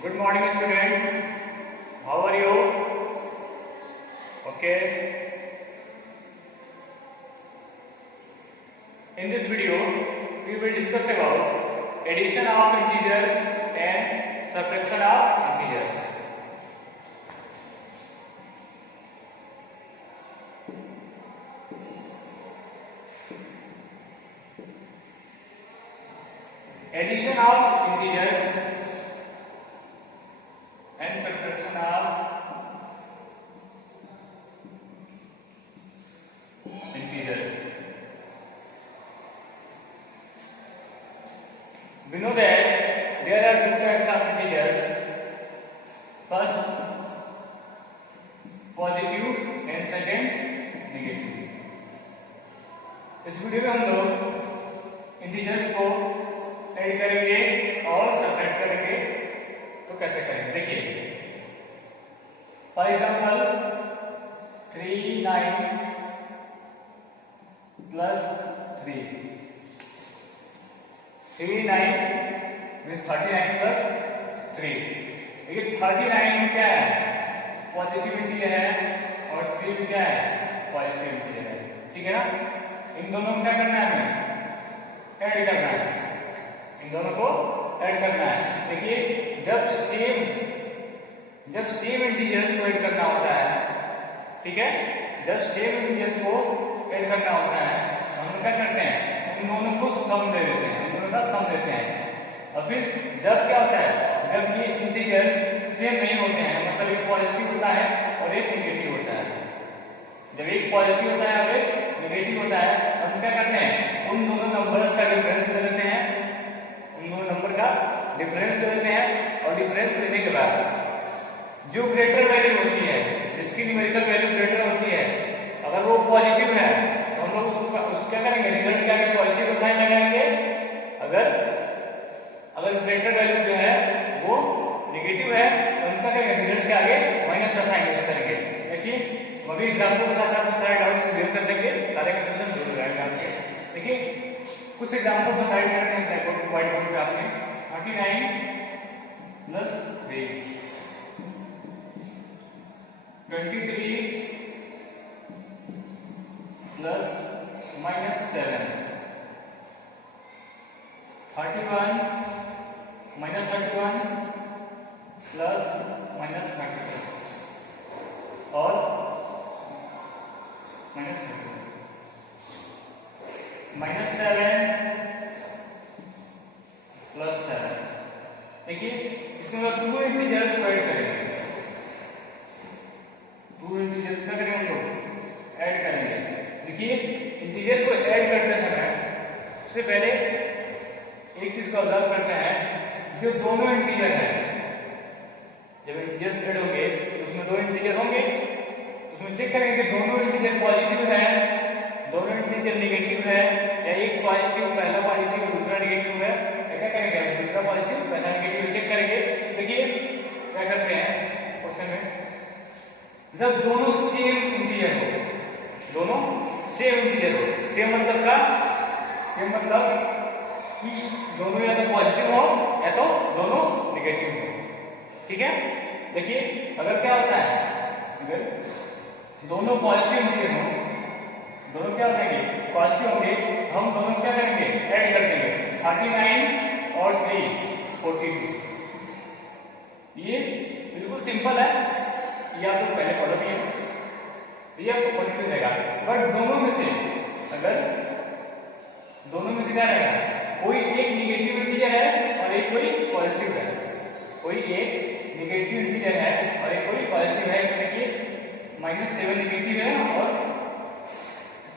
Good morning, student. How are you? Okay. In this video, we will discuss about addition of integers and subtraction of integers. Addition of integers and subtraction of integers. We know that there are two types of integers. First, positive and second, negative. इस video में हम लोग integers को add करेंगे और subtract करेंगे। तो कैसे करेंगे देखिए, for example 39 plus 3, 39 means 39 plus 3। देखिए 39 में क्या है, पॉजिटिविटी है और 3 में क्या है, पॉजिटिविटी है। ठीक है ना। इन दोनों को क्या करना है, हमें ऐड करना है, इन दोनों को ऐड करना है। देखिए जब सेम इंटीजर्स को ऐड करना होता है, ठीक है, जब सेम इंटीजर्स को ऐड करना होता है हम क्या करते हैं, इन दोनों को सम दे देते हैं, इन दोनों का सम देते हैं। और फिर जब क्या होता है, जब ये इंटीजर्स सेम नहीं होते हैं, मतलब एक पॉजिटिव होता है और एक नेगेटिव होता है, जब एक पॉजिटिव होता है और एक नेगेटिव होता है, हम क्या करते हैं, उन दोनों नंबर्स का डिफरेंस ले लेते हैं, उन दोनों नंबर का डिफरेंस ले लेते हैं। और डिफरेंस लेने के बाद जो ग्रेटर वैल्यू होती है, जिसकी न्यूमेरिकल वैल्यू ग्रेटर होती है, अगर वो पॉजिटिव है तो हम लोग उसको क्या करेंगे, रिजल्ट के आगे पॉजिटिव का साइन लगाएंगे। अगर ग्रेटर वैल्यू जो है वो नेगेटिव है तो हम क्या करेंगे, रिजल्ट के आगे माइनस का साइन यूज करेंगे। देखिए अभी एग्जाम्पल के साथ आपको सारे डाउट्स क्लियर कर देंगे, सारे कंफ्यूजन दूर हो जाएगा आपके। देखिए कुछ एग्जाम्पल से साइड करते हैं व्हाइट बोर्ड पे आपने 39 प्लस 3, 23 प्लस -7, 31 माइनस 31 प्लस -32 और -7 प्लस 7। देखिए इसमें हम टू इंटीजर्स को ऐड करेंगे, टू इंटीजर्स क्या करेंगे, हम लोग ऐड करेंगे। देखिए इंटीजर को ऐड करते समय सबसे पहले एक चीज को ऑब्जर्व करते हैं, जो दोनों इंटीजर है, जब इंटीजर्स ऐड होंगे उसमें दो इंटीजर होंगे, उसमें चेक करेंगे कि दोनों इंटीजर पॉजिटिव है, दोनों इंटीजर नेगेटिव है, या एक पॉजिटिव पहला पॉजिटिव और दूसरा नेगेटिव है, क्या करेंगे, दूसरा पॉजिटिव पहला नेगेटिव चेक करेंगे। देखिए क्या करते हैं क्वेश्चन में, जब दोनों सेम इंटीजर हो, दोनों सेम इंटीजर हो, सेम मतलब का, सेम मतलब कि दोनों या तो पॉजिटिव हो या तो दोनों नेगेटिव हो। ठीक है। देखिए अगर क्या होता है, अगर दोनों पॉजिटिव इंटीजर हो, दोनों क्या हो जाएंगे, पॉजिटिव होंगे, हम दोनों क्या करेंगे, ऐड कर देंगे। 39 और 3 42। ये बिल्कुल सिंपल है, ये आप लोग पहले पढ़ो भी है, ये आपको 42 देगा। बट दोनों में से, अगर दोनों में से क्या रहेगा, कोई एक निगेटिव इंटीजर है और एक कोई पॉजिटिव है, कोई एक निगेटिव इंटीजर है और एक कोई पॉजिटिव है। देखिए -7 नेगेटिव है और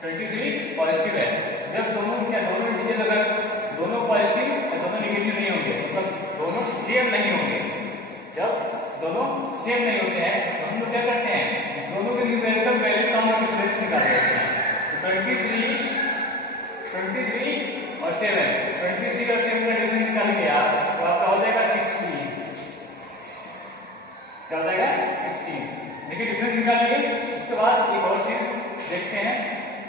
23 पॉजिटिव है। जब दोनों इंटीजर अगर दोनों पॉजिटिव या दोनों नेगेटिव नहीं होंगे, मतलब दोनों सेम नहीं होंगे, जब दोनों सेम नहीं होते हैं तो हम लोग क्या करते हैं, दोनों के न्यूमेरिकल वैल्यू का हम डिफरेंस निकाल देते हैं। तो 23 और 7, 23 और 7 का डिफरेंस निकालेंगे आप तो आपका हो जाएगा 16। क्या हो जाएगा, 16। देखिए डिफरेंस निकालेंगे। उसके बाद एक और चीज देखते हैं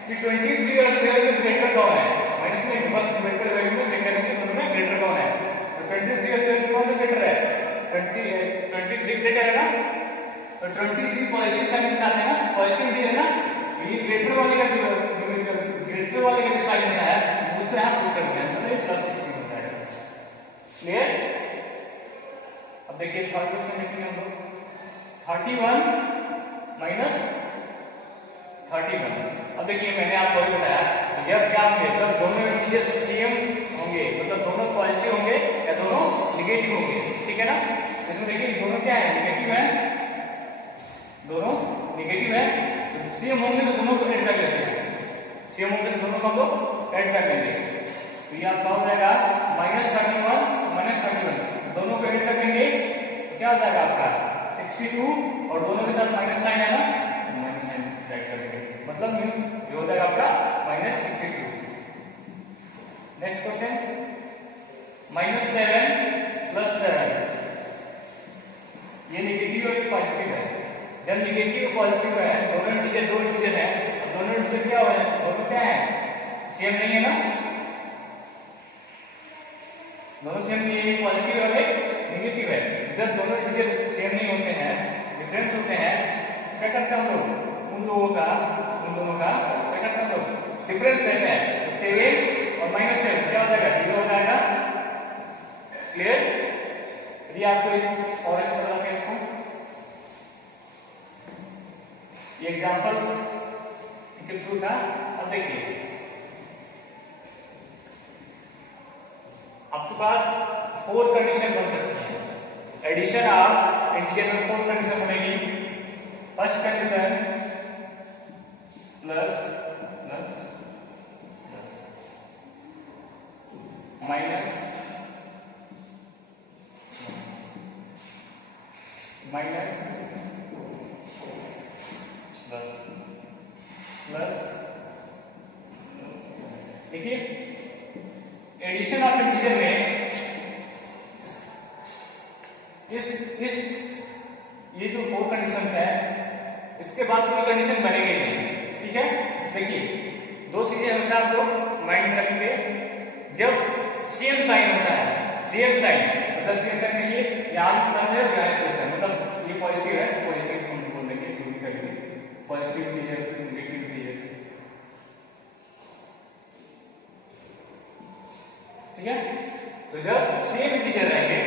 कि 23 और 7 में ग्रेटर कौन है, माइनस में बस न्यूमेरिकल वैल्यू में चेक करेंगे दोनों में ग्रेटर कौन है। तो 23 और 7 कौन सा ग्रेटर है, 23 पॉजिटिव साइन के साथ है ना, पॉजिटिव इंटीजर है ना, ये ग्रेटर वाले का साइन होता है उसको यहाँ पुट करते हैं, मतलब +16 होता है। क्लियर? अब देखिए थर्ड क्वेश्चन देखेंगे हम लोग। 31 माइनस 31। अब देखिए मैंने आपको अभी बताया जब क्या होंगे, जब दोनों इंटीजर सेम होंगे, मतलब दोनों पॉजिटिव होंगे या दोनों निगेटिव होंगे, ठीक है ना। इसमें देखिए दोनों क्या है, निगेटिव है, दोनों निगेटिव है, तो सेम होंगे तो दोनों को ऐड कर लेते हैं, सेम होंगे तो दोनों को हम लोग ऐड कर लेंगे। तो ये आपका हो जाएगा -31 -31, दोनों को ऐड कर देंगे तो क्या हो जाएगा आपका 62, और दोनों के साथ माइनस साइन है ना, माइनस साइन ऐड कर देंगे, मतलब मींस ये हो जाएगा आपका -62। नेक्स्ट क्वेश्चन, -7 + 7, ये नेगेटिव और पॉजिटिव है। जब नेगेटिव और पॉजिटिव है, दोनों इंटीजर है, अब दोनों इंटीजर क्या हो रहे हैं, दोनों क्या है, सेम नहीं है ना, दोनों सेम नहीं है, पॉजिटिव और एक नेगेटिव है। जब दोनों इंटीजर सेम नहीं होते हैं, डिफरेंस होते हैं, क्या करते हैं हम लोग, उन दोनों का क्या करते हैं हम लोग, डिफरेंस लेते हैं। तो 7 और -7 क्या हो जाएगा, 0 हो जाएगा। क्लियर? ये आपको एक और एक्सप्लेन करते हैं इसको, ये एग्जांपल के थ्रू था। अब देखिए आपके पास 4 कंडीशन बन सकती है, एडिशन ऑफ इंटीजर में 4 कंडीशन बनेगी। First condition plus minus plus. देखिए एडिशन ऑफ इंटीजर में इस ये जो 4 कंडीशन है, इसके बाद कोई कंडीशन बनेगी नहीं, ठीक है। देखिए 2 चीजें हमेशा आपको माइंड में रखेंगे, जब सेम साइन होता है, सेम साइन मतलब सेम साइन देखिए यहाँ प्लस है और यहाँ प्लस है, मतलब ये पॉजिटिव है, पॉजिटिव हम बोल देंगे, शुरू करेंगे पॉजिटिव इंटीजर नेगेटिव इंटीजर, ठीक है। तो जब सेम इंटीजर रहेंगे,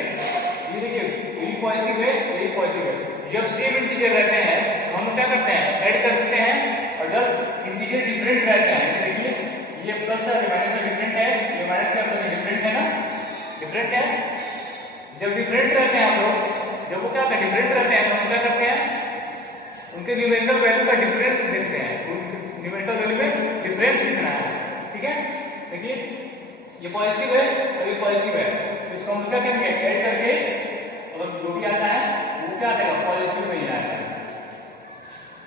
ये देखिए ये पॉजिटिव है, ये पॉजिटिव है, जब सेम इंटीजर रहते हैं तो हम क्या करते हैं, ऐड कर देते हैं। और जब इंटीजर डिफरेंट रहते हैं, जैसे देखिए ये प्लस है, ये माइनस है, डिफरेंट है, ये माइनस है, प्लस डिफरेंट है ना, डिफरेंट है। जब डिफरेंट रहते हैं हम लोग, जब वो क्या करते हैं, डिफरेंट रहते हैं, तो हम क्या करते हैं, उनके न्यूमेरिकल वैल्यू का डिफरेंस देखते हैं, न्यूमेरिकल वैल्यू में डिफरेंस लिखना है, ठीक है। देखिए ये पॉजिटिव है और ये पॉजिटिव है, तो इसको हम क्या करेंगे, ऐड करके और जो भी आता है वो क्या आएगा, पॉजिटिव में ही आएगा।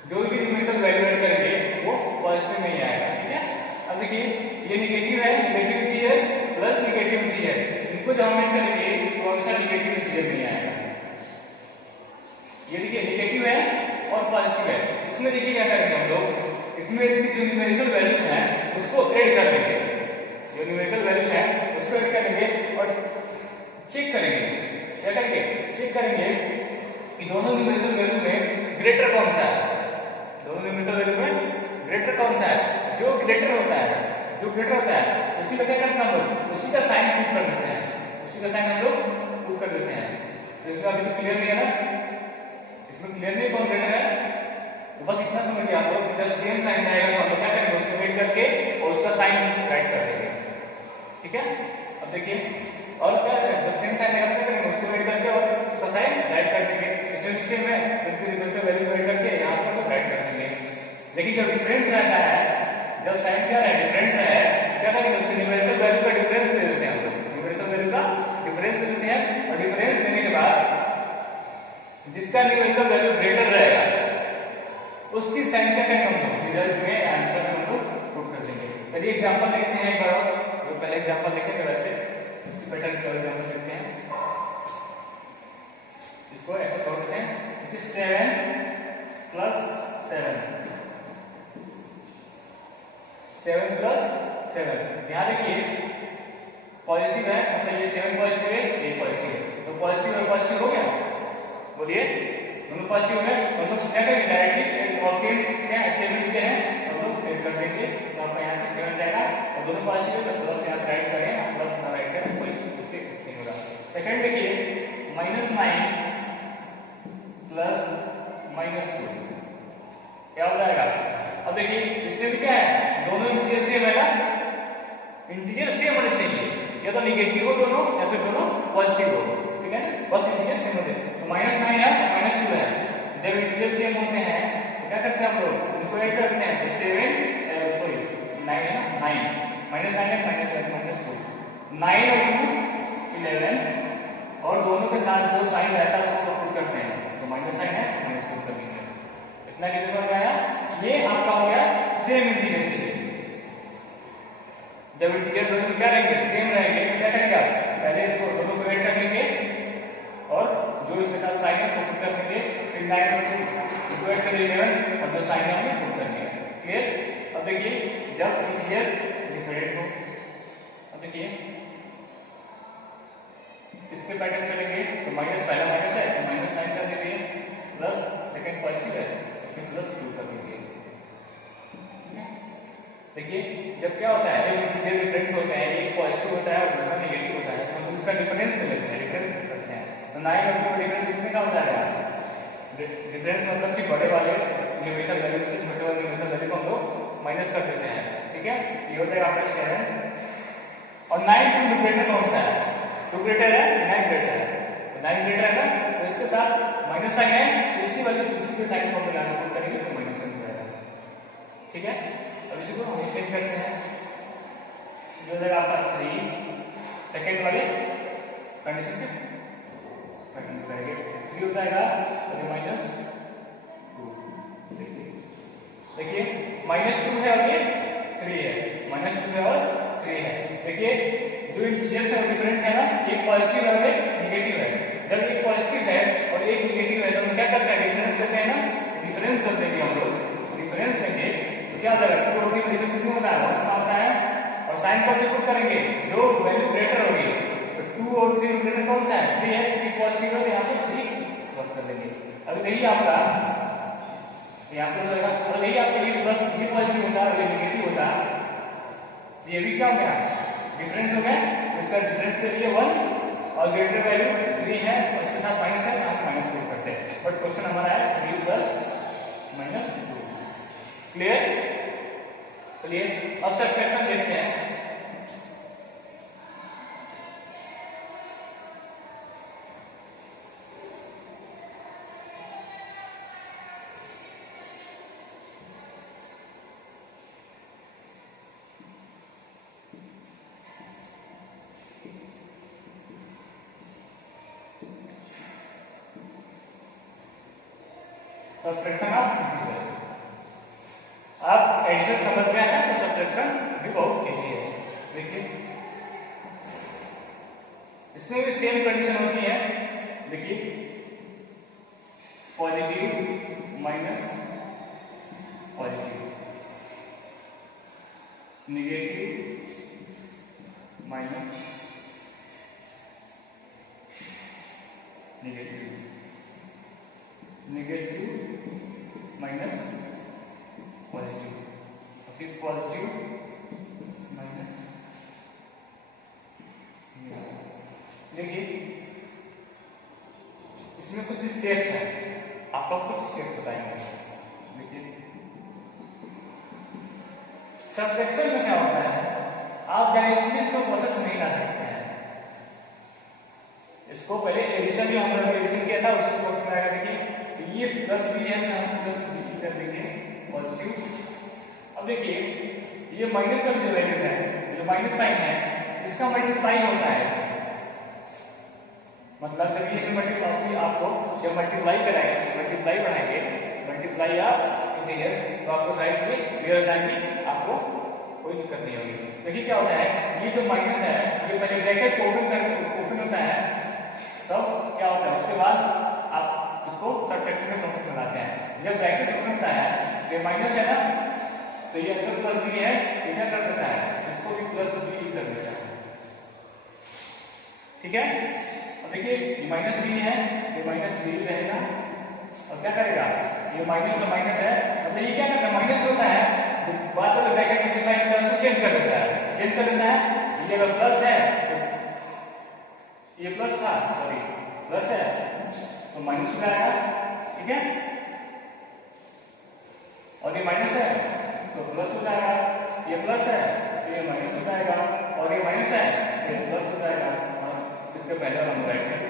जो भी न्यूमेरिकल वैल्यू ऐड करेंगे वो पॉजिटिव में ही आएगा, ठीक है। अब देखिए ये नेगेटिव है, negative integer plus negative integer, इनको जब हम ऐड करेंगे तो हमेशा नेगेटिव इंटीजर में आएगा। ये देखिए नेगेटिव है और पॉजिटिव है, इसमें देखिए क्या करेंगे हम लोग, इसमें इसकी जो न्यूमेरिकल वैल्यू है उसको ऐड कर देंगे, जो न्यूमेरिकल वैल्यू है उसको ऐड करेंगे और चेक करेंगे, क्या करेंगे, चेक करेंगे कि दोनों न्यूमेरिकल वैल्यू में ग्रेटर कौन सा है, दोनों न्यूमेरिकल वैल्यू में ग्रेटर कौन सा है। जो ग्रेटर होता है उसी का क्या करते हैं हम लोग, उसी का साइन पुट कर देते हैं, उसी का साइन हम लोग पुट कर देते हैं। तो इसमें अभी तो क्लियर नहीं है ना, इसमें क्लियर नहीं कौन ग्रेटर है, तो बस इतना समझिए आप लोग, जब सेम साइन आएगा तो हम लोग क्या करेंगे, उसको ऐड करके और उसका साइन राइट कर देंगे, ठीक है। अब देखिए और क्या है, जब सेम साइन आएगा क्या करेंगे, उसको ऐड करके और उसका साइन राइट कर देंगे। इसमें सेम है, इनके न्यूमेरिकल वैल्यू को ऐड करके यहाँ पर राइट कर देंगे। लेकिन जब डिफरेंस रहता है, जब साइन क्या है, डिफरेंट है, क्या करेंगे, उसके न्यूमेरिकल वैल्यू का डिफरेंस ले लेते हैं हम लोग, न्यूमेरिकल वैल्यू का डिफरेंस ले लेते हैं, और डिफरेंस लेने के बाद जिसका न्यूमेरिकल वैल्यू ग्रेटर रहेगा उसकी साइन क्या करेंगे हम लोग, रिजल्ट में आंसर में हम लोग पुट कर देंगे। चलिए एग्जांपल देखते हैं एक बार, जो पहले एग्जांपल देखे थे वैसे उसी पैटर्न का एग्जांपल देखते हैं। इसको ऐसे सॉल्व करते हैं, 7 + 7 ध्यान देखिए पॉजिटिव है, मतलब ये 7 पॉजिटिव है, ये पॉजिटिव है, तो पॉजिटिव और पॉजिटिव हो गया, बोलिए दोनों पॉजिटिव है, दोनों क्या करेंगे डायरेक्टली ऑप्शन क्या है 7 के हैं, हम लोग ऐड कर देंगे तो आपका यहाँ पे 7 जाएगा और दोनों पॉजिटिव है तो प्लस यहाँ राइट करें, प्लस ना राइट करें, कोई उससे कुछ नहीं होगा। सेकंड देखिए -9 प्लस -2 क्या हो जाएगा। अब देखिए इसमें भी क्या है, दोनों इंटीजर सेम है ना, इंटीजर सेम होने चाहिए, या तो निगेटिव हो दोनों या फिर दोनों पॉजिटिव हो, ठीक है, बस इंटीजर सेम होते हैं। तो -9 है -2 है, जब इंटीजर सेम होते हैं तो क्या करते हैं हम लोग उनको ऐड करते हैं, तो 7 सॉरी 9 है ना, 9 -9 है -2 9 और 2 11 और दोनों के साथ जो साइन रहता है उसको पुट करते हैं, तो माइनस साइन है -2 कर देंगे। इतना क्लियर हो गया, ये आपका हो गया सेम इंटीजर के लिए। जब इंटीजर दोनों क्या रहेंगे सेम रहेंगे तो क्या करेंगे आप पहले इसको दोनों को ऐड कर लेंगे और जो इसके साथ साइन है वो पुट कर देंगे, फिर 9 और 2 को ऐड कर 11 और जो साइन है वो पुट कर देंगे। क्लियर। अब देखिए जब इंटीजर डिफरेंट हो, अब देखिए इसके पैटर्न करेंगे तो माइनस पहला माइनस है तो -9 कर देंगे, प्लस सेकंड पॉजिटिव है फिर +2 कर देंगे। देखिए जब क्या होता है, जब इंटीजर डिफरेंट होते हैं, एक पॉजिटिव होता है और दूसरा नेगेटिव होता है, तो हम उसका डिफरेंस ले लेते हैं, डिफरेंस करते हैं, तो 9 और 2 का डिफरेंस कितने का हो जाएगा, डिफरेंस मतलब कि बड़े वाले न्यूमेरिकल वैल्यू से छोटे वाले न्यूमेरिकल वैल्यू को हम लोग माइनस कर देते हैं, ठीक है। ये हो जाएगा आपका 7 और 9 से ग्रेटर कौन सा है, 2 ग्रेटर है 9 ग्रेटर है, तो 9 ग्रेटर है ना, तो इसके साथ माइनस साइन है, इसी वाले इसी के साइन को मिलाकर पुट करेंगे तो माइनस साइन हो जाएगा, ठीक है। अब इसी को हम चेक करते हैं, जो हो जाएगा आपका 3 सेकंड वाले कंडीशन पे कंटिन्यू करेंगे, 3 हो जाएगा और -2। देखिए -2 है और ये 3 है, -2 है और 3 है। देखिए जो इंटीजर से डिफरेंट है ना, एक पॉजिटिव है और एक नेगेटिव है, जब एक पॉजिटिव है और एक नेगेटिव है तो हम क्या करते हैं डिफरेंस करते हैं ना, डिफरेंस कर देंगे हम लोग, डिफरेंस देंगे क्या हो जाएगा 2 और 3 डिफरेंस कितना होता है 1 आता है और साइन को पुट करेंगे जो वैल्यू ग्रेटर होगी, तो 2 और 3 ग्रेटर कौन सा है 3 है, 3 पॉजिटिव है तो यहाँ पे 3 प्लस कर देंगे। अब यही आपका यहाँ पे होगा और यही आपके लिए प्लस ये पॉजिटिव होता है और ये नेगेटिव होता है, ये भी क्या हो गया डिफरेंस हो गया, इसका डिफरेंस के लिए 1 और ग्रेटर वैल्यू 3 है और इसके साथ माइनस है, आप माइनस पुट करते हैं, बट क्वेश्चन हमारा है 3 प्लस -2। Clear clear. अब सब्ट्रैक्शन देखते हैं, सब्ट्रैक्शन ऑफ इंटीजर। आप एडिशन समझ गए हैं तो सब्ट्रैक्शन भी बहुत इजी है। देखिए इसमें भी सेम कंडीशन होती है, देखिए positive minus positive, negative minus negative, negative minus positive, फिर पॉजिटिव माइनस। देखिए इसमें कुछ स्टेप्स हैं, आपको कुछ स्टेप्स बताएंगे। देखिए सब्ट्रैक्शन में क्या होता है, आप डायरेक्टली इसको प्रोसेस नहीं ला सकते हैं, इसको पहले एडिशन में हम लोग एडिशन किया था उसको प्रोसेस आएगा। देखिए ये प्लस बी है तो हम प्लस बी कर देंगे पॉजिटिव। अब देखिए ये माइनस वाली जो वैल्यू है, जो माइनस साइन है, इसका मल्टीप्लाई होता है, मतलब जब ये मल्टीप्लाई आपको जब मल्टीप्लाई कराएंगे, मल्टीप्लाई बढ़ाएंगे, मल्टीप्लाई ऑफ इंटीजर्स, तो आपको साइड में क्लियर हो जाएगी, आपको कोई दिक्कत नहीं होगी। देखिए क्या होता है, ये जो माइनस है ये पहले ब्रैकेट ओपन होता है, तब क्या होता है उसके बाद आप उसको सब्ट्रैक्शन में प्रोसेस में लाते हैं। जब ब्रैकेट ओपन होता है ये माइनस है ना, तो ये अंदर प्लस बी है, ये क्या कर देता है इसको भी प्लस बी कर देता है, ठीक है। अब देखिए ये माइनस बी है, ये माइनस बी रहेगा और क्या करेगा, ये माइनस का माइनस है, मतलब ये क्या करता है, माइनस होता है तो बाद में ब्रैकेट में साइन होता है उसको चेंज कर देता है, चेंज कर देता है। ये अगर प्लस है तो ये प्लस था, सॉरी प्लस है तो माइनस में आएगा, ठीक है, और ये माइनस है तो प्लस हो जाएगा, ये प्लस है तो ये माइनस हो जाएगा, और ये माइनस है तो ये प्लस हो जाएगा। और इसके पहले हम राइट करेंगे,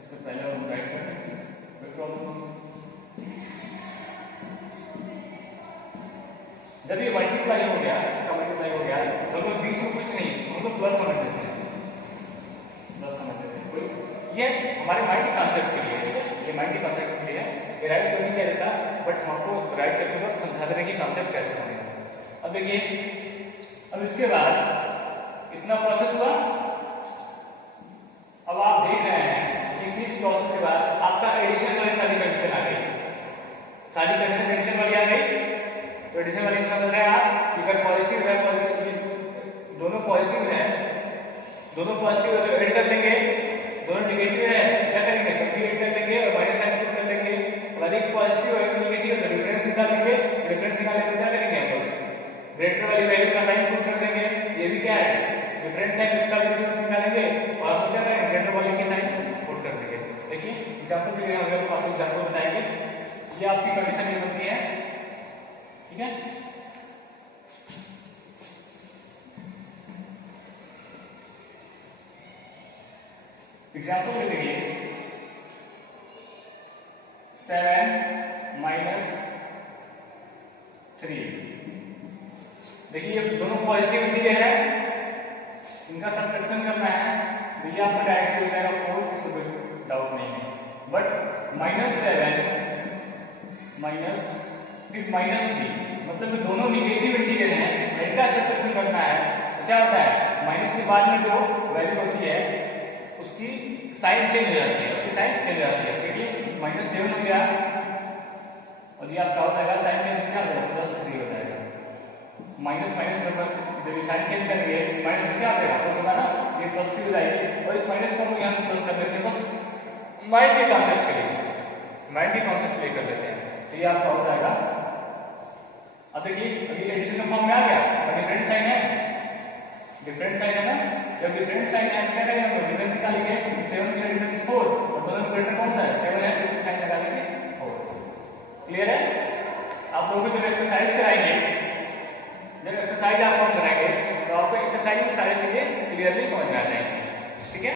इसके पहले हम राइट करेंगे, कोई प्रॉब्लम नहीं। जब ये मल्टीप्लाई हो गया, इसका मल्टीप्लाई हो गया तो हम बीच में कुछ नहीं, हम लोग प्लस समझ लेते हैं, प्लस समझ लेते हैं, कोई ये हमारे माइंड के कॉन्सेप्ट के लिए, ठीक है, ये माइंड के कॉन्सेप्ट के लिए है, ये राइट तो नहीं कह देता बट हम आपको राइट करके बस समझा दे रहे कि कॉन्सेप्ट कैसे बनेगा। अब देखिए, अब इसके बाद इतना प्रोसेस हुआ, अब आप देख रहे हैं कि इस प्रोसेस के बाद आपका एडिशन वाली सारी कंडीशन आ गई, सारी कंडीशन एडिशन वाली आ गई, तो एडिशन वाली समझ रहे हैं आप कि अगर पॉजिटिव है, पॉजिटिव दोनों पॉजिटिव है, दोनों पॉजिटिव है तो ऐड कर लेंगे, दोनों नेगेटिव है क्या करेंगे, कभी ऐड कर लेंगे और माइनस साइन पुट कर लेंगे, और एक पॉजिटिव और एक नेगेटिव है तो डिफरेंस निकाल लेंगे, डिफरेंस निकालने में क्या करेंगे हम लोग ग्रेटर वाली वैल्यू का साइन पुट कर देंगे, ये भी क्या है डिफरेंट है, इसका भी डिफरेंस निकालेंगे और हम क्या करेंगे ग्रेटर वाले की साइन पुट कर देंगे। देखिए एग्जांपल के लिए हम लोग आपको एग्जांपल बताएंगे, ये आपकी कंडीशन ये होती है, ठीक है। एग्जाम्पल में देखिए 7 माइनस 3, देखिए ये दोनों पॉजिटिव इंटीजर है, इनका सब्ट्रैक्शन करना है तो ये आपका डायरेक्टली हो जाएगा 4, इसको कोई डाउट नहीं है, बट -7 माइनस फिर -3 मतलब दोनों निगेटिव इंटीजर हैं, इनका सब्ट्रैक्शन करना है तो क्या होता है माइनस के बाद में जो वैल्यू होती है उसकी साइन चेंज हो जाती है, उसकी साइन चेंज हो जाती है, देखिए -7 हो गया और ये आपका हो जाएगा साइन चेंज क्या हो जाएगा +3 हो जाएगा, माइनस माइनस नंबर जब साइन चेंज करेंगे माइनस क्या आ जाएगा तो होगा ना, ये +3 हो जाएगी और इस माइनस को हम यहाँ प्लस कर देते हैं, बस माइंड के कॉन्सेप्ट के लिए, माइंड के कॉन्सेप्ट के लिए कर देते हैं, तो ये आपका हो जाएगा। अब देखिए अभी एडिशन का फॉर्म में आ गया और डिफरेंट साइन है, डिफरेंट साइन है ना, जब डिफरेंट साइन है क्या करेंगे हम डिफरेंस निकालेंगे, 7 से डिफरेंस 4 और दोनों में ग्रेटर कौन सा है 7 है तो इसकी साइन निकालेंगे 4। क्लियर है? आप लोगों को जब एक्सरसाइज कराएंगे, जब एक्सरसाइज आप हम कराएंगे तो आपको एक्सरसाइज में सारी चीजें क्लियरली समझ में आ जाएंगी, ठीक है।